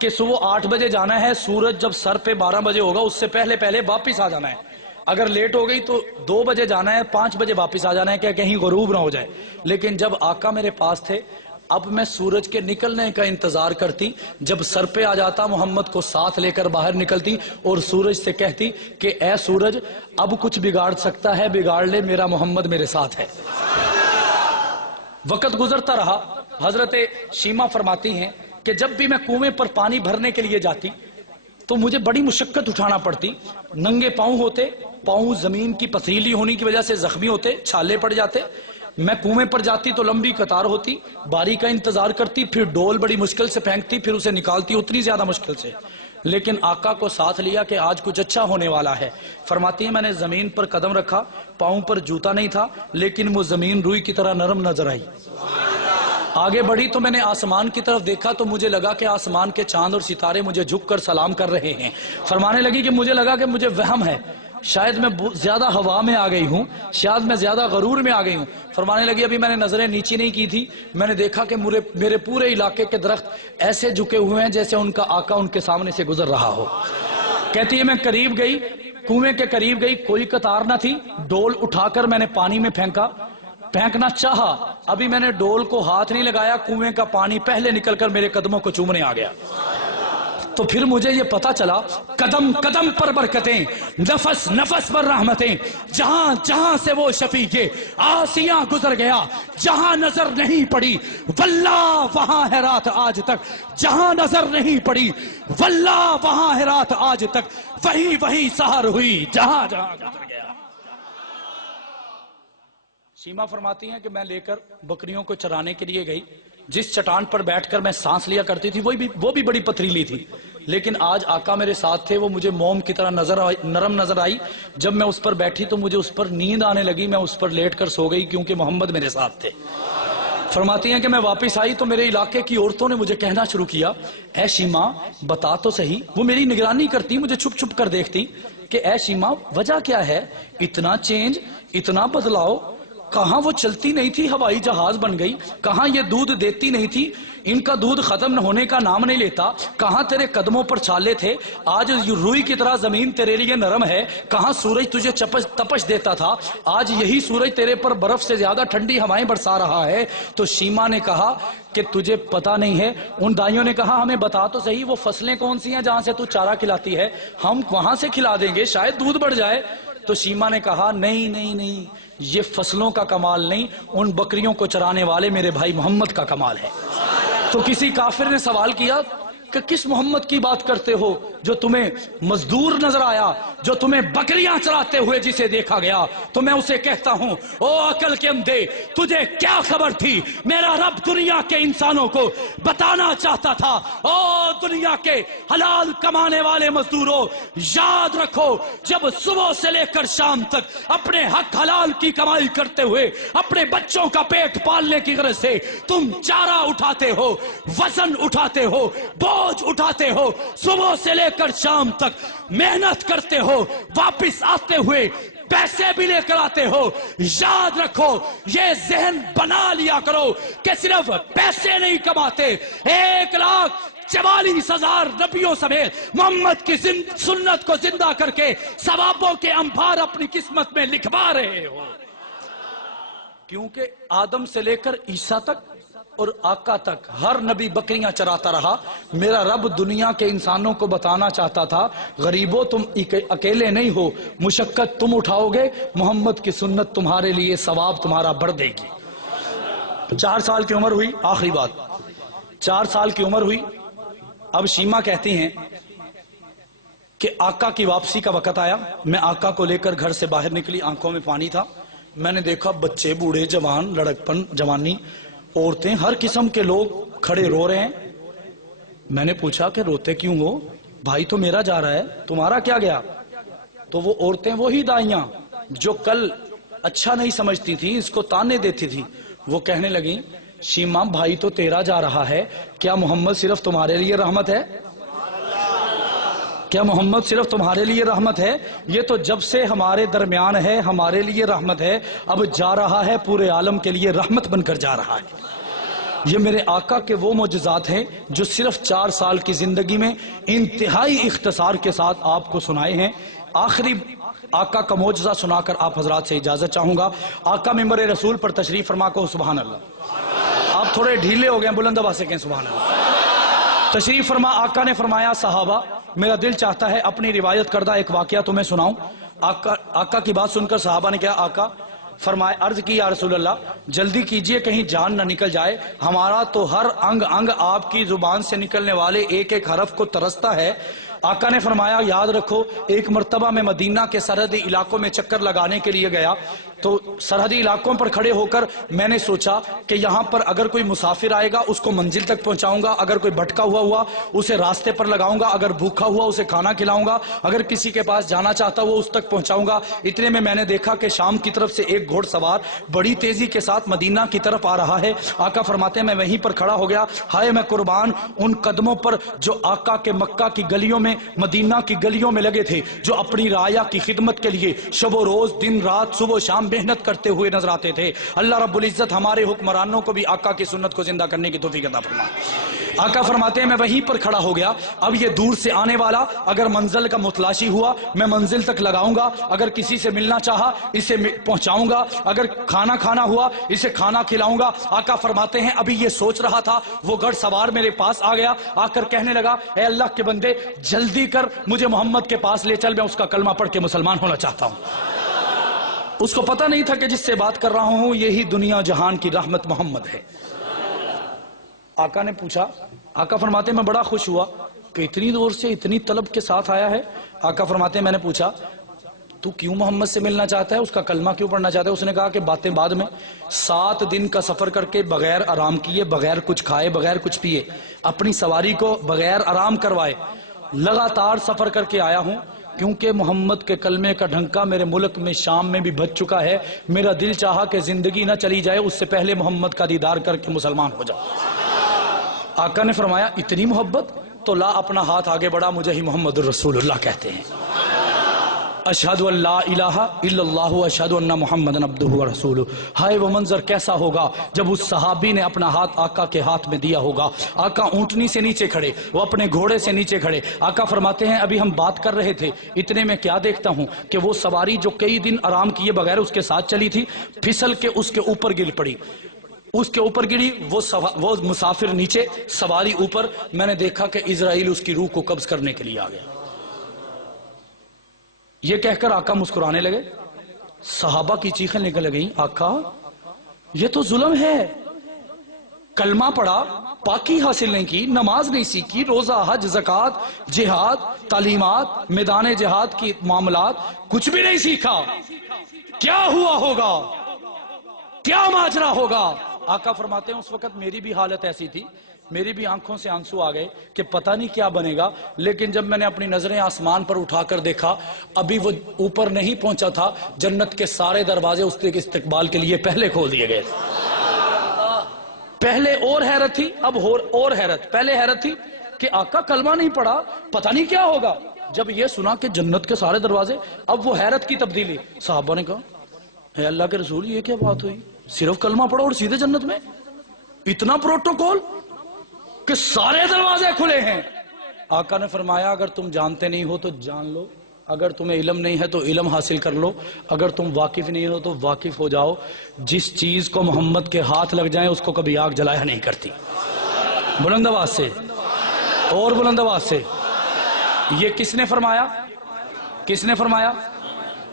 کہ صبح 8 بجے جانا ہے، سورج جب سر پہ 12 بجے ہوگا اس سے پہلے پہلے واپس آ جانا ہے، اگر لیٹ ہو گئی تو 2 بجے جانا ہے، 5 بجے واپس آ جانا ہے کہ کہیں غروب نہ ہو جائے۔ لیکن جب آقا میرے پاس تھے، اب میں سورج کے نکلنے کا انتظار کرتی، جب سر پہ آ جاتا محمد کو ساتھ لے کر باہر نکلتی اور سورج سے کہتی کہ اے سورج اب کچھ بگاڑ سکتا ہے بگاڑ لے، میرا محمد میرے ساتھ ہے۔ وقت گزرتا رہا، حضرت شیما فرماتی ہیں کہ جب بھی میں کنویں پر پانی بھرنے کے لیے جاتی تو مجھے بڑی مشقت اٹھانا پڑتی، ننگے پاؤں ہوتے، پاؤں زمین کی پتھریلی ہونے کی وجہ سے زخمی ہوتے، چھالے پڑ جاتے۔ میں کنویں پر جاتی تو لمبی قطار ہوتی، باری کا انتظار کرتی، پھر ڈول بڑی مشکل سے پھینکتی، پھر اسے نکالتی اتنی زیادہ مشکل سے، لیکن آقا کو ساتھ لیا کہ آج کچھ اچھا ہونے والا ہے۔ فرماتی ہیں میں نے زمین پر قدم رکھا، پاؤں پر جوتا نہیں تھا، لیکن وہ زمین روئی کی طرح نرم نظر آئی۔ آگے بڑھی تو میں نے آسمان کی طرف دیکھا تو مجھے لگا کہ آسمان کے چاند اور ستارے مجھے جھک کر سلام کر رہے ہیں۔ فرمانے لگی کہ مجھے لگا کہ مجھے وہم ہے، شاید میں زیادہ ہوا میں آ گئی ہوں، شاید میں زیادہ غرور میں آ گئی ہوں۔ فرمانے لگی ابھی میں نے نظریں نیچی نہیں کی تھی، میں نے دیکھا کہ میرے پورے علاقے کے درخت ایسے جھکے ہوئے ہیں جیسے ان کا آقا ان کے سامنے سے گزر رہا ہو۔ کہتی ہے میں قریب گئی، کنویں کے قریب گئی، کوئی قطار نہ تھی، ڈول اٹھا کر میں نے پانی میں پھینکنا چاہا، ابھی میں نے ڈول کو ہاتھ نہیں لگایا، کنویں کا پانی پہلے نکل کر میرے قدموں کو چومنے آ گیا۔ تو پھر مجھے یہ پتا چلا قدم قدم پر برکتیں، نفس نفس پر رحمتیں، جہاں جہاں سے وہ شفیع آسیاں گزر گیا، جہاں نظر نہیں پڑی واللہ وہاں ہے رات آج تک، جہاں نظر نہیں پڑی واللہ وہاں ہے رات آج تک، وہی سحر ہوئی جہاں جہاں گزر گیا۔ شیما فرماتی ہیں کہ میں لے کر بکریوں کو چرانے کے لیے گئی، جس چٹان پر بیٹھ کر میں سانس لیا کرتی تھی وہ بھی بڑی پتھریلی تھی، لیکن آج آقا میرے ساتھ تھے، وہ مجھے موم کی طرح نرم نظر آئی۔ جب میں اس پر بیٹھی تو مجھے اس پر نیند آنے لگی، میں اس پر لیٹ کر سو گئی کیونکہ محمد میرے ساتھ تھے۔ فرماتی ہیں کہ میں واپس آئی تو میرے علاقے کی عورتوں نے مجھے کہنا شروع کیا اے شیما بتا تو صحیح، وہ میری نگرانی کرتی، مجھے چھپ چھپ کر دیکھتی کہ اے شیما وجہ کیا ہے، اتنا چینج، اتنا بدلاؤ، کہاں وہ چلتی نہیں تھی ہوائی جہاز بن گئی، کہاں یہ دودھ دیتی نہیں تھی، ان کا دودھ ختم ہونے کا نام نہیں لیتا، کہاں تیرے قدموں پر چھالے تھے، آج روئی کی طرح زمین تیرے لیے نرم ہے، کہاں سورج تجھے تپش دیتا تھا، آج یہی سورج تیرے پر برف سے زیادہ ٹھنڈی ہوائیں برسا رہا ہے۔ تو شیما نے کہا کہ تجھے پتا نہیں ہے، ان دائیوں نے کہا ہمیں بتا تو صحیح وہ فصلیں کون سی ہیں جہاں سے تو چارہ کھلاتی ہے، ہم وہاں سے کھلا دیں گے شاید دودھ بڑھ جائے۔ تو شیما نے کہا نہیں، یہ فصلوں کا کمال نہیں، ان بکریوں کو چرانے والے میرے بھائی محمد کا کمال ہے۔ تو کسی کافر نے سوال کیا کہ کس محمد کی بات کرتے ہو جو تمہیں مزدور نظر آیا، جو تمہیں بکریاں چراتے ہوئے جسے دیکھا گیا؟ تو میں اسے کہتا ہوں او عقل کے اندھے، تجھے کیا خبر تھی؟ میرا رب دنیا کے انسانوں کو بتانا چاہتا تھا او دنیا کے حلال کمانے والے مزدوروں، یاد رکھو جب صبح سے لے کر شام تک اپنے حق حلال کی کمائی کرتے ہوئے اپنے بچوں کا پیٹ پالنے کی غرض سے تم چارہ اٹھاتے ہو، وزن اٹھاتے ہو، بوجھ اٹھاتے ہو، صبح سے لے کر شام تک محنت کرتے ہو، واپس آتے ہوئے پیسے بھی لے کر آتے ہو، یاد رکھو یہ ذہن بنا لیا کرو کہ صرف پیسے نہیں کماتے، 1,44,000 نبیوں سمیت محمد کی سنت کو زندہ کر کے ثوابوں کے انبار اپنی قسمت میں لکھوا رہے ہو۔ کیونکہ آدم سے لے کر عیسیٰ تک اور آقا تک ہر نبی بکریاں چراتا رہا۔ میرا رب دنیا کے انسانوں کو بتانا چاہتا تھا غریبوں تم اکیلے نہیں ہو، مشقت تم اٹھاؤ گے، محمد کی سنت تمہارے لیے ثواب تمہارا بڑھ دے گی۔ 4 سال کی عمر ہوئی، آخری بات، 4 سال کی عمر ہوئی، اب شیما کہتی ہیں کہ آقا کی واپسی کا وقت آیا، میں آقا کو لے کر گھر سے باہر نکلی، آنکھوں میں پانی تھا، میں نے دیکھا بچے، بوڑھے، جوان، لڑکپن، جوانی عورتیں ہر قسم کے لوگ کھڑے رو رہے ہیں. میں نے پوچھا کہ روتے کیوں ہو؟ بھائی تو میرا جا رہا ہے، تمہارا کیا گیا؟ تو وہ عورتیں وہی دائیاں جو کل اچھا نہیں سمجھتی تھی، اس کو تانے دیتی تھی، وہ کہنے لگیں شیما بھائی تو تیرا جا رہا ہے، کیا محمد صرف تمہارے لیے رحمت ہے؟ کیا محمد صرف تمہارے لیے رحمت ہے؟ یہ تو جب سے ہمارے درمیان ہے ہمارے لیے رحمت ہے، اب جا رہا ہے پورے عالم کے لیے رحمت بن کر جا رہا ہے. یہ میرے آقا کے وہ معجزات ہیں جو صرف 4 سال کی زندگی میں انتہائی اختصار کے ساتھ آپ کو سنائے ہیں. آخری آقا کا معجزہ سنا کر آپ حضرات سے اجازت چاہوں گا. آقا ممبر رسول پر تشریف فرما کو سبحان اللہ. آپ تھوڑے ڈھیلے ہو گئے، بلند آواز سے کہیں سبحان اللہ. تشریف فرما آقا نے فرمایا صحابہ میرا دل چاہتا ہے اپنی روایت کردہ ایک واقعہ تمہیں سناؤں. آقا کی بات سن کر صحابہ نے کہا آقا، فرمائے عرض کی یا رسول اللہ جلدی کیجئے کہیں جان نہ نکل جائے، ہمارا تو ہر انگ انگ آپ کی زبان سے نکلنے والے ایک ایک حرف کو ترستا ہے. آقا نے فرمایا یاد رکھو ایک مرتبہ میں مدینہ کے سرحدی علاقوں میں چکر لگانے کے لیے گیا تو سرحدی علاقوں پر کھڑے ہو کر میں نے سوچا کہ یہاں پر اگر کوئی مسافر آئے گا اس کو منزل تک پہنچاؤں گا، اگر کوئی بھٹکا ہوا اسے راستے پر لگاؤں گا، اگر بھوکا ہوا اسے کھانا کھلاؤں گا، اگر کسی کے پاس جانا چاہتا وہ اس تک پہنچاؤں گا. اتنے میں نے دیکھا کہ شام کی طرف سے ایک گھوڑ سوار بڑی تیزی کے ساتھ مدینہ کی طرف آ رہا ہے. آقا فرماتے ہیں میں وہیں پر کھڑا ہو گیا، ہائے میں قربان ان قدموں پر جو آقا کے مکہ کی گلیوں میں مدینہ کی گلیوں میں لگے تھے، جو اپنی رعایا کی خدمت کے لیے شب و روز دن رات صبح و شام محنت کرتے ہوئے نظر آتے تھے. اللہ رب العزت ہمارے حکمرانوں کو بھی آقا کی سنت کو زندہ کرنے کی توفیق عطا فرمائے. آقا فرماتے ہیں میں وہیں پر کھڑا ہو گیا، اب یہ دور سے آنے والا اگر منزل کا متلاشی ہوا میں منزل تک لگاؤں گا، اگر کسی سے ملنا چاہا اسے پہنچاؤں گا، اگر کھانا کھانا ہوا اسے کھانا کھلاؤں گا. آقا فرماتے ہیں ابھی یہ سوچ رہا تھا وہ گھڑ سوار میرے پاس آ گیا، آ کر کہنے لگا اے اللہ کے بندے جلدی کر مجھے محمد کے پاس لے چل، میں اس کا کلمہ پڑھ کے مسلمان ہونا چاہتا ہوں. اس کو پتہ نہیں تھا کہ جس سے بات کر رہا ہوں یہی دنیا جہان کی رحمت محمد ہے. آقا نے پوچھا، آقا فرماتے ہیں میں بڑا خوش ہوا کہ اتنی دور سے اتنی طلب کے ساتھ آیا ہے. آقا فرماتے ہیں میں نے پوچھا تو کیوں محمد سے ملنا چاہتا ہے، اس کا کلمہ کیوں پڑھنا چاہتا ہے؟ اس نے کہا کہ باتیں بعد میں، 7 دن کا سفر کر کے بغیر آرام کیے، بغیر کچھ کھائے، بغیر کچھ پیے، اپنی سواری کو بغیر آرام کروائے لگاتار سفر کر کے آیا ہوں، کیونکہ محمد کے کلمے کا ڈھنکا میرے ملک میں شام میں بھی بج چکا ہے. میرا دل چاہا کہ زندگی نہ چلی جائے اس سے پہلے محمد کا دیدار کر کے مسلمان ہو جاؤ. آقا نے فرمایا اتنی محبت تو لا اپنا ہاتھ آگے بڑھا، مجھے ہی محمد الرسول اللہ کہتے ہیں. اشہدو ان لا الہ الا اللہ اشہدو ان محمد عبدہ ورسولہ. ہائے وہ منظر کیسا ہوگا جب اس صحابی نے اپنا ہاتھ آقا کے ہاتھ میں دیا ہوگا. آقا اونٹنی سے نیچے کھڑے، وہ اپنے گھوڑے سے نیچے کھڑے. آقا فرماتے ہیں ابھی ہم بات کر رہے تھے، اتنے میں کیا دیکھتا ہوں کہ وہ سواری جو کئی دن آرام کیے بغیر اس کے ساتھ چلی تھی پھسل کے اس کے اوپر گر پڑی. اس کے اوپر گری، وہ مسافر نیچے سواری اوپر. میں نے دیکھا کہ اسرائیل اس کی روح کو قبض کرنے کے لیے آ گیا. یہ کہہ کر آقا مسکرانے لگے. صحابہ کی چیخیں نکل گئیں آقا یہ تو ظلم ہے، کلمہ پڑھا، پاکی حاصل نہیں کی، نماز نہیں سیکھی، روزہ حج زکوٰۃ جہاد تعلیمات میدان جہاد کی معاملات کچھ بھی نہیں سیکھا، کیا ہوا ہوگا، کیا ماجرا ہوگا؟ آقا فرماتے ہیں اس وقت میری بھی حالت ایسی تھی، میری بھی آنکھوں سے آنسو آ گئے کہ پتہ نہیں کیا بنے گا. لیکن جب میں نے اپنی نظریں آسمان پر اٹھا کر دیکھا ابھی وہ اوپر نہیں پہنچا تھا، جنت کے سارے دروازے اس کے استقبال کے لیے پہلے کھول دیے گئے. پہلے اور حیرت تھی، اب اور حیرت. پہلے حیرت تھی کہ آقا کلمہ نہیں پڑھا، پتہ نہیں کیا ہوگا. جب یہ سنا کہ جنت کے سارے دروازے، اب وہ حیرت کی تبدیلی. صحابہ نے کہا اے اللہ کے رسول یہ کیا بات ہوئی، صرف کلمہ پڑھو اور سیدھے جنت میں؟ اتنا پروٹوکول کہ سارے دروازے کھلے ہیں. آقا نے فرمایا اگر تم جانتے نہیں ہو تو جان لو، اگر تمہیں علم نہیں ہے تو علم حاصل کر لو، اگر تم واقف نہیں ہو تو واقف ہو جاؤ. جس چیز کو محمد کے ہاتھ لگ جائیں اس کو کبھی آگ جلایا نہیں کرتی. بلند آواز سے اور بلند آواز سے. یہ کس نے فرمایا؟ کس نے فرمایا؟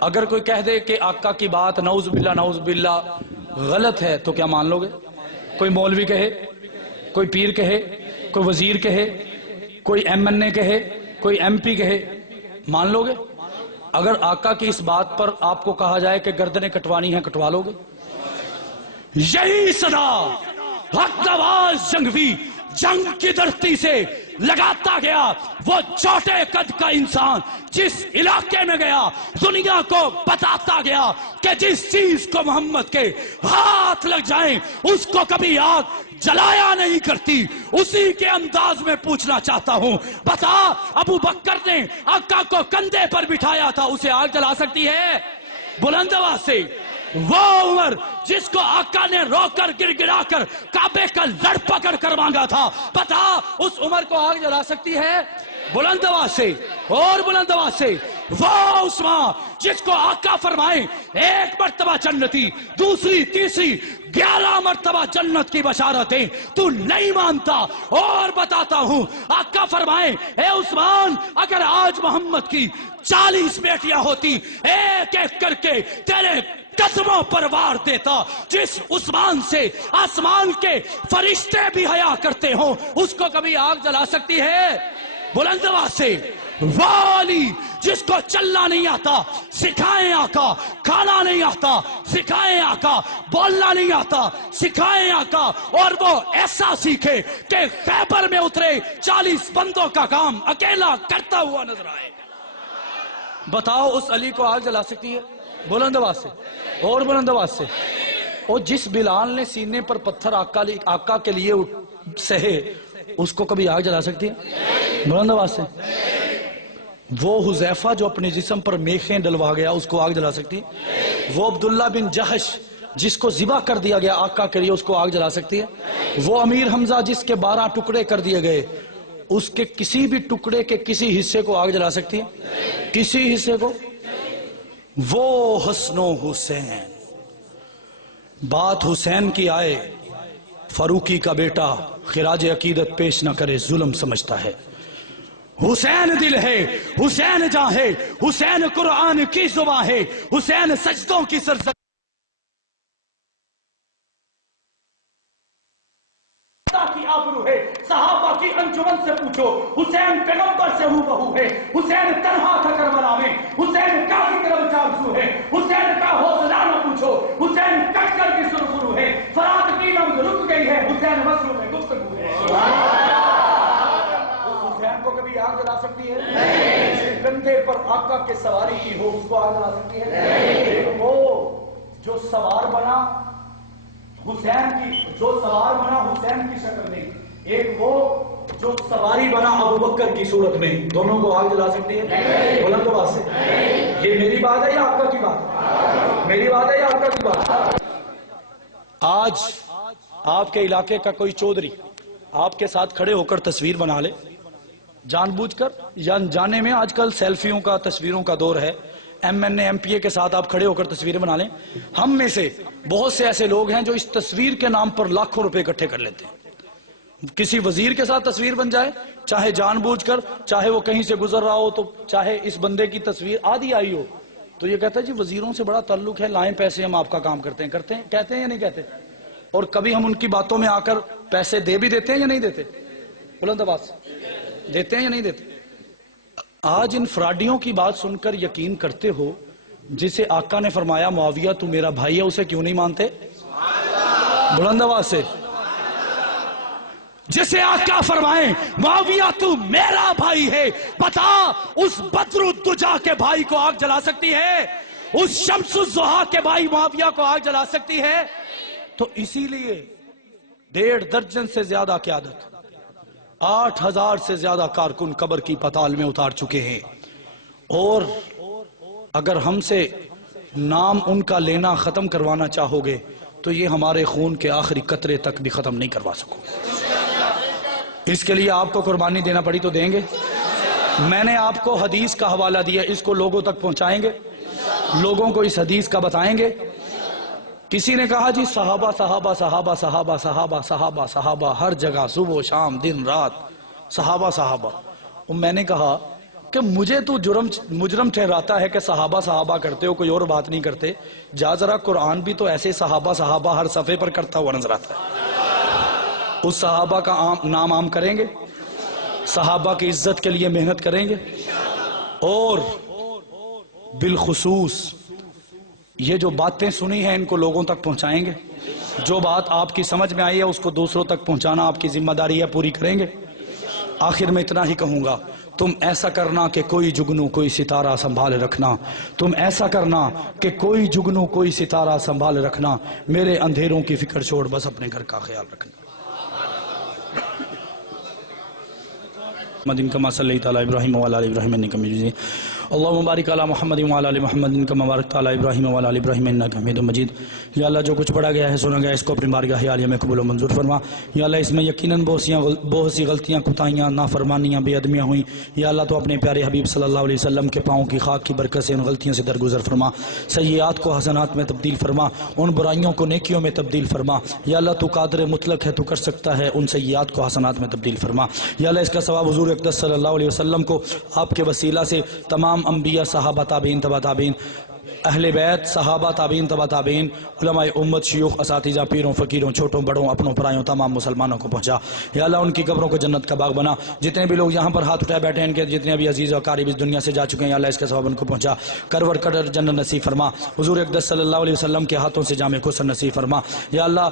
اگر کوئی کہہ دے کہ آقا کی بات نعوذ باللہ غلط ہے تو کیا مان لو گے؟ کوئی مولوی کہے، کوئی پیر کہے، کوئی وزیر کہے، کوئی MNA کہے، کوئی MP کہے، مان لو گے؟ اگر آقا کی اس بات پر آپ کو کہا جائے کہ گردنیں کٹوانی ہیں کٹوا لو گے؟ یہی صدا حق نواز جنگوی جنگ کی دھرتی سے لگاتا گیا، وہ چھوٹے قد کا انسان جس علاقے میں گیا دنیا کو بتاتا گیا کہ جس چیز کو محمد کے ہاتھ لگ جائیں اس کو کبھی آگ جلایا نہیں کرتی. اسی کے انداز میں پوچھنا چاہتا ہوں، بتا ابو بکر نے آقا کو کندھے پر بٹھایا تھا، اسے آگ جلا سکتی ہے؟ بلند آواز سے. وہ عمر جس کو آقا نے رو کر گر گرا کر کعبے کا لڑ پکڑ کر مانگا تھا، بتا اس عمر کو آگ جلا سکتی ہے؟ بلند آواز سے اور بلند آواز سے. وہ عثمان جس کو آقا فرمائیں ایک مرتبہ جنتی، دوسری تیسری 11 مرتبہ جنت کی بشارتیں، تو نہیں مانتا. اور بتاتا ہوں، آقا فرمائیں اے عثمان اگر آج محمد کی 40 بیٹیاں ہوتی ایک ایک کر کے تیرے قدموں پر وار دیتا. جس عثمان سے آسمان کے فرشتے بھی حیا کرتے ہوں اس کو کبھی آگ جلا سکتی ہے؟ بلند آواز سے. وہ علی جس کو چلنا نہیں آتا سکھائیں آقا، کھانا نہیں آتا سکھائیں آقا، بولنا نہیں آتا سکھائیں آقا، اور وہ ایسا سیکھے کہ خیبر میں اترے 40 بندوں کا کام اکیلا کرتا ہوا نظر آئے. بتاؤ اس علی کو آگ جلا سکتی ہے؟ بلند آواز سے اور بلند آواز سے. اور جس بلال نے سینے پر پتھر آقا کے لیے سہے اس کو کبھی آگ جلا سکتی ہے؟ بلند آواز سے. وہ حذیفہ جو اپنے جسم پر میخیں ڈلوا گیا اس کو آگ جلا سکتی ہے؟ وہ عبداللہ بن جہش جس کو ذبح کر دیا گیا آقا کے لیے اس کو آگ جلا سکتی ہے؟ وہ امیر حمزہ جس کے 12 ٹکڑے کر دیے گئے اس کے کسی بھی ٹکڑے کے کسی حصے کو آگ جلا سکتی ہے؟ کسی حصے کو. وہ حسن و حسین، بات حسین کی آئے فاروقی کا بیٹا خراج عقیدت پیش نہ کرے ظلم سمجھتا ہے. حسین دل ہے، حسین جاں ہے، حسین قرآن کی زباں ہے، حسین سجدوں کی سرزمین کی آبرو ہے. صحابہ کی انجمن سے پوچھو حسین پیغمبر سے ہو بہو ہے. حسین تنہا تھا کربلا میں، حسین کا ذکر چارسو ہے. حسین کا حوصلہ نہ پوچھو، حسین کٹ کر کے سرخرو ہے. فرات کی لمز رک گئی ہے، حسین وصلوں میں گفتگو ہے. حسین کو کبھی آگ جلا سکتی ہے؟ نہیں. کندھے پر آقا کے سواری کی ہو اس کو آگ جلا سکتی ہے؟ نہیں. وہ جو سوار بنا حسین کی شکل میں، ایک وہ جو سواری بنا ابو بکر کی صورت میں، دونوں کو آگ جلا سکتی ہے؟ بلند آواز سے. یہ میری بات ہے یا آپ کا کی بات؟ میری بات ہے یا آپ کا کی بات؟ آج آپ کے علاقے کا کوئی چودھری آپ کے ساتھ کھڑے ہو کر تصویر بنا لے، جان بوجھ کر یا جانے میں، آج کل سیلفیوں کا تصویروں کا دور ہے، M N A M P A کے ساتھ آپ کھڑے ہو کر تصویریں بنا لیں. ہم میں سے بہت سے ایسے لوگ ہیں جو اس تصویر کے نام پر لاکھوں روپے اکٹھے کر لیتے ہیں. کسی وزیر کے ساتھ تصویر بن جائے، چاہے جان بوجھ کر، چاہے وہ کہیں سے گزر رہا ہو، تو چاہے اس بندے کی تصویر آدھی آئی ہو تو یہ کہتا ہے جی وزیروں سے بڑا تعلق ہے، لائیں پیسے ہم آپ کا کام کرتے ہیں. کہتے ہیں یا نہیں کہتے؟ اور کبھی ہم ان کی باتوں میں آ کر پیسے دے بھی دیتے ہیں یا نہیں دیتے؟ بلند آواز دیتے ہیں یا نہیں دیتے؟ آج ان فراڈیوں کی بات سن کر یقین کرتے ہو جسے آقا نے فرمایا معاویہ تو میرا بھائی ہے، اسے کیوں نہیں مانتے؟ بلند آواز سے. جسے آقا فرمائیں معاویہ تو میرا بھائی ہے، بتا اس بدر الدجا کے بھائی کو آگ جلا سکتی ہے؟ اس شمس الضحیٰ کے بھائی معاویہ کو آگ جلا سکتی ہے؟ تو اسی لیے 1.5 درجن سے زیادہ قیادت، 8000 سے زیادہ کارکن قبر کی پتال میں اتار چکے ہیں. اور اگر ہم سے نام ان کا لینا ختم کروانا چاہو گے تو یہ ہمارے خون کے آخری قطرے تک بھی ختم نہیں کروا سکو. اس کے لیے آپ کو قربانی دینا پڑی تو دیں گے. میں نے آپ کو حدیث کا حوالہ دیا، اس کو لوگوں تک پہنچائیں گے، لوگوں کو اس حدیث کا بتائیں گے. کسی نے کہا جی صحابہ صحابہ صحابہ صحابہ صحابہ صحابہ صحابہ، ہر جگہ صبح و شام دن رات صحابہ صحابہ. اور میں نے کہا کہ مجھے تو مجرم ٹھہراتا ہے کہ صحابہ صحابہ کرتے ہو، کوئی اور بات نہیں کرتے. جا ذرا قرآن بھی تو ایسے صحابہ صحابہ ہر صفحے پر کرتا ہوا نظر آتا ہے. اس صحابہ کا نام عام کریں گے، صحابہ کی عزت کے لیے محنت کریں گے، اور بالخصوص یہ جو باتیں سنی ہیں ان کو لوگوں تک پہنچائیں گے. جو بات آپ کی سمجھ میں آئی ہے اس کو دوسروں تک پہنچانا آپ کی ذمہ داری ہے، پوری کریں گے؟ آخر میں اتنا ہی کہوں گا، تم ایسا کرنا کہ کوئی جگنو کوئی ستارہ سنبھال رکھنا، تم ایسا کرنا کہ کوئی جگنو کوئی ستارہ سنبھال رکھنا، میرے اندھیروں کی فکر چھوڑ بس اپنے گھر کا خیال رکھنا۔ محمد كما صليت على ابراهيم وعلى ال ابراهيم انك حميد مجيد اللهم بارك على محمد وعلى ال محمد كما باركت على ابراهيم وعلى ال ابراهيم انك حميد مجيد۔ یا اللہ جو کچھ پڑھا گیا ہے سنا گیا ہے اس کو اپنی بارگاہ عالیہ میں قبول و منظور فرما۔ یا اللہ اس میں یقیناً بہت سی غلطیاں، کوتاہیاں، نافرمانیاں، بے ادمیاں ہوئیں، یا اللہ تو اپنے پیارے حبیب صلی اللہ علیہ وسلم کے پاؤں کی خاک کی برکت سے ان غلطیوں سے درگزر فرما، سیئات کو حسنات میں تبدیل فرما، ان برائیوں کو نیکیوں میں تبدیل فرما۔ یا اللہ تو قادر مطلق ہے، تو کر سکتا ہے، ان سیئات کو حسنات میں تبدیل فرما۔ یا اللہ اس کا ثواب حضور اقدس صلی اللہ علیہ وسلم کو آپ کے وسیلہ سے تمام انبیاء، صحابہ، تابعین، تبع تابعین، اہل بیت، صحابہ، تابعین، تبع تابعین، علماء امت، شیوخ، اساتذہ، پیروں، فقیروں، چھوٹوں بڑوں، اپنوں پرایوں، تمام مسلمانوں کو پہنچا۔ یا اللہ ان کی قبروں کو جنت کا باغ بنا۔ جتنے بھی لوگ یہاں پر ہاتھ اٹھائے بیٹھے ہیں، ان کے جتنے بھی عزیز و اقارب اس دنیا سے جا چکے ہیں، یا اللہ اس کا ثواب ان کو پہنچا، کرور قدر جنت نصیب فرما۔ حضور اقدس صلی اللہ علیہ وسلم کے ہاتھوں سے جامع کوثر نصیب فرما۔ یا اللہ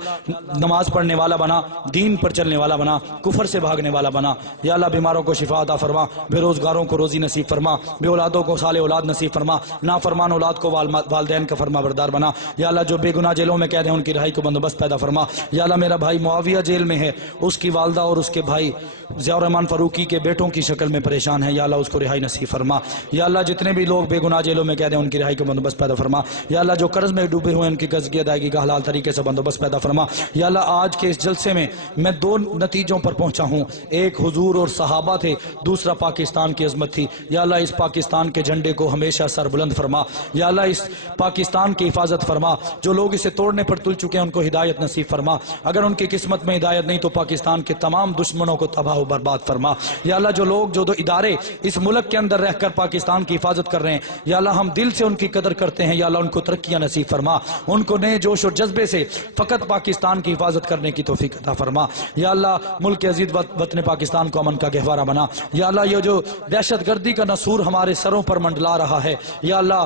نماز پڑھنے والا بنا، دین پر چلنے والا بنا، کفر سے بھاگنے والا بنا۔ یا اللہ بیماروں کو شفا عطا فرما، بے روزگاروں کو روزی نصیب فرما، بے اولادوں کو صالح اولاد نصیب فرما، نافرمان اولاد کو والدین کا فرما بردار بنا۔ یا اللہ جو بے گناہ جیلوں میں قید ہیں ان کی رہائی کو بندوبست پیدا فرما۔ یا اللہ میرا بھائی معاویہ جیل میں ہے، اس کی والدہ اور اس کے بھائی ضیاء الرحمن فاروقی کے بیٹوں کی شکل میں پریشان ہے، یا اللہ اس کو رہائی نصیب فرما۔ یا اللہ جتنے بھی لوگ بے گناہ جیلوں میں قید ہیں ان کی رہائی کو بندوبست پیدا فرما۔ یا اللہ جو قرض میں ڈوبے ہوئے ہیں ان کی قرض کی ادائیگی کا حلال طریقے سے بندوبست پیدا فرما۔ یا اللہ آج کے اس جلسے میں میں دو نتیجوں پر پہنچا ہوں، ایک حضور اور صحابہ تھے، دوسرا پاکستان کی عظمت تھی۔ یا اللہ اس پاکستان کے جھنڈے کو ہمیشہ سر بلند فرما۔ یا اللہ اس پاکستان کی حفاظت فرما، جو لوگ اسے توڑنے پر تل چکے ہیں ان کو ہدایت نصیب فرما، اگر ان کی قسمت میں ہدایت نہیں تو پاکستان کے تمام دشمنوں کو تباہ و برباد فرما۔ یا اللہ جو لوگ جو ادارے اس ملک کے اندر رہ کر پاکستان کی حفاظت کر رہے ہیں، یا اللہ ہم دل سے ان کی قدر کرتے ہیں، یا اللہ ان کو ترقیاں نصیب فرما، ان کو نئے جوش اور جذبے سے فقط پاکستان کی حفاظت کرنے کی توفیق عطا فرما۔ یا اللہ ملک عزیز وطن پاکستان کو امن کا گہوارہ بنا۔ یا اللہ یہ جو دہشت گردی کا نسور ہمارے سروں پر منڈلا رہا ہے، یا اللہ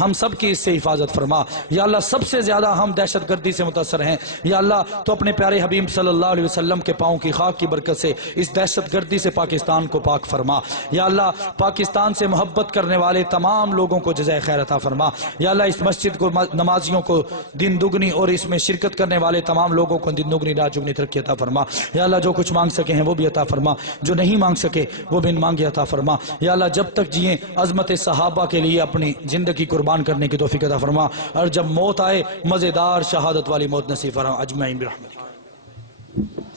ہم سب کی اس سے حفاظت فرما۔ یا اللہ سب سے زیادہ ہم دہشت گردی سے متاثر ہیں، یا اللہ تو اپنے پیارے حبیب صلی اللہ علیہ وسلم کے پاؤں کی خاک کی برکت سے اس دہشت گردی سے پاکستان کو پاک فرما۔ یا اللہ پاکستان سے محبت کرنے والے تمام لوگوں کو جزائے خیر عطا فرما۔ یا اللہ اس مسجد کو، نمازیوں کو دن دگنی اور اس میں شرکت کرنے والے تمام لوگوں کو دن دگنی رات دگنی ترقی عطا فرما۔ یا اللہ جو کچھ مانگ سکے ہیں وہ بھی عطا فرما، جو نہیں مانگ سکے وہ بن مانگے عطا فرما۔ یا اللہ جب تک جیئیں عظمت صحابہ کے لیے اپنی زندگی قربان کرنے کی توفیق عطا فرما، اور جب موت آئے مزیدار شہادت والی موت نصیب فرما۔ اجمعین برحمتک۔